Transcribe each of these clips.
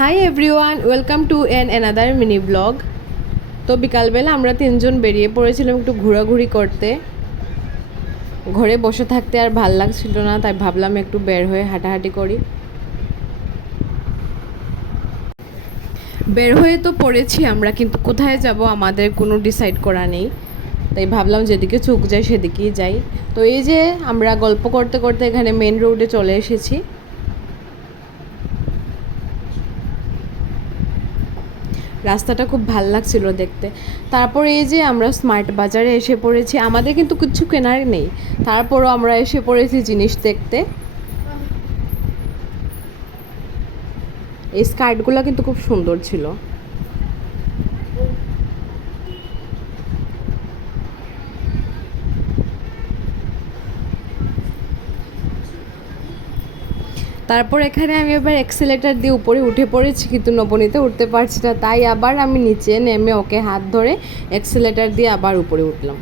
Hi everyone, welcome to another mini blog. তো বিকালবেলা আমরা তিনজন বেরিয়ে পড়েছিলাম একটু ঘোরাঘুরি করতে। ঘরে বসে থাকতে আর ভাল লাগছিল না, তাই ভাবলাম একটু বের হয়ে হাঁটাহাঁটি করি। বের হয়ে তো পড়েছি আমরা, কিন্তু কোথায় যাব আমাদের কোনো ডিসাইড করা নেই। তাই ভাবলাম যেদিকে চোখ যায় সেদিকেই যাই। তো এই যে আমরা গল্প করতে করতে এখানে মেন রোডে চলে এসেছি। রাস্তাটা খুব ভাল লাগছিল দেখতে। তারপরে এই যে আমরা স্মার্ট বাজারে এসে পড়েছি। আমাদের কিন্তু কিচ্ছু কেনার নেই, তারপরও আমরা এসে পড়েছি জিনিস দেখতে। এই স্কার্টগুলো কিন্তু খুব সুন্দর ছিল। তারপর এখানে আমি এবার এক্সেলেটার দিয়ে উপরে উঠে পড়েছি, কিন্তু নবনীতে উঠতে পারছি না, তাই আবার আমি নিচে নেমে ওকে হাত ধরে এক্সেলেটার দিয়ে আবার উপরে উঠলাম।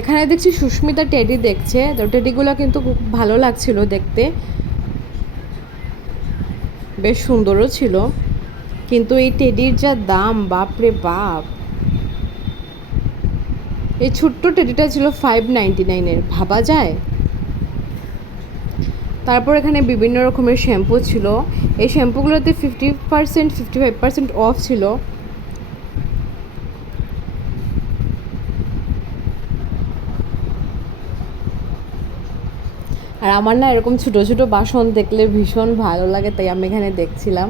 এখানে দেখছি সুস্মিতা টেডি দেখছে, তো টেডিগুলো কিন্তু খুব ভালো লাগছিল দেখতে, বেশ সুন্দরও ছিল। কিন্তু এই টেডির যা দাম, বাপরে বাপ! এই ছোট্ট টেডিটা ছিল 599-এর, ভাবা যায়? তারপর এখানে বিভিন্ন রকমের শ্যাম্পু ছিল। এই শ্যাম্পুগুলোতে 50% 55% অফ ছিল। আর আমার না এরকম ছোটো ছোটো বাসন দেখলে ভীষণ ভালো লাগে, তাই আমি এখানে দেখছিলাম।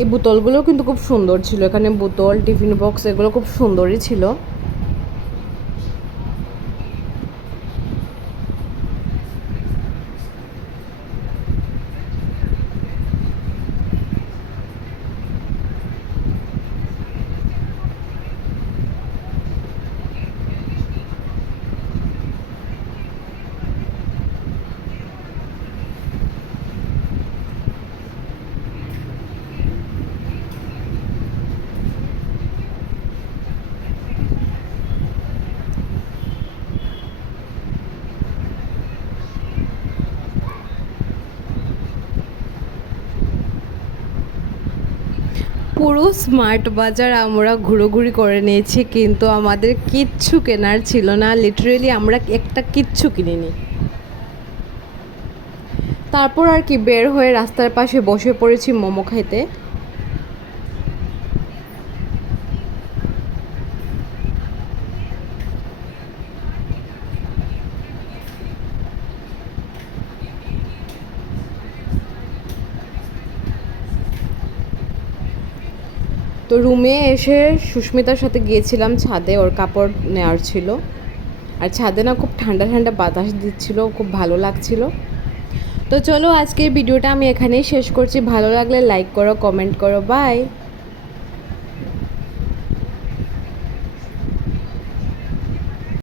এই বোতলগুলো কিন্তু খুব সুন্দর ছিল। এখানে বোতল, টিফিন বক্স, এগুলো খুব সুন্দরই ছিল। পুরো স্মার্ট বাজার আমরা ঘোরাঘুরি করে নিয়েছি, কিন্তু আমাদের কিচ্ছু কেনার ছিল না। লিটারেলি আমরা একটা কিচ্ছু কিনিনি। তারপর আর কি বের হয়ে রাস্তার পাশে বসে পড়েছি মোমো খাইতে। তো রুমে এসে সুস্মিতার সাথে গিয়েছিলাম ছাদে, ওর কাপড় নেওয়ার ছিল। আর ছাদে না খুব ঠান্ডা ঠান্ডা বাতাস দিচ্ছিল, খুব ভালো লাগছিল। তো চলো আজকের ভিডিওটা আমি এখানেই শেষ করছি। ভালো লাগলে লাইক করো, কমেন্ট করো। বাই।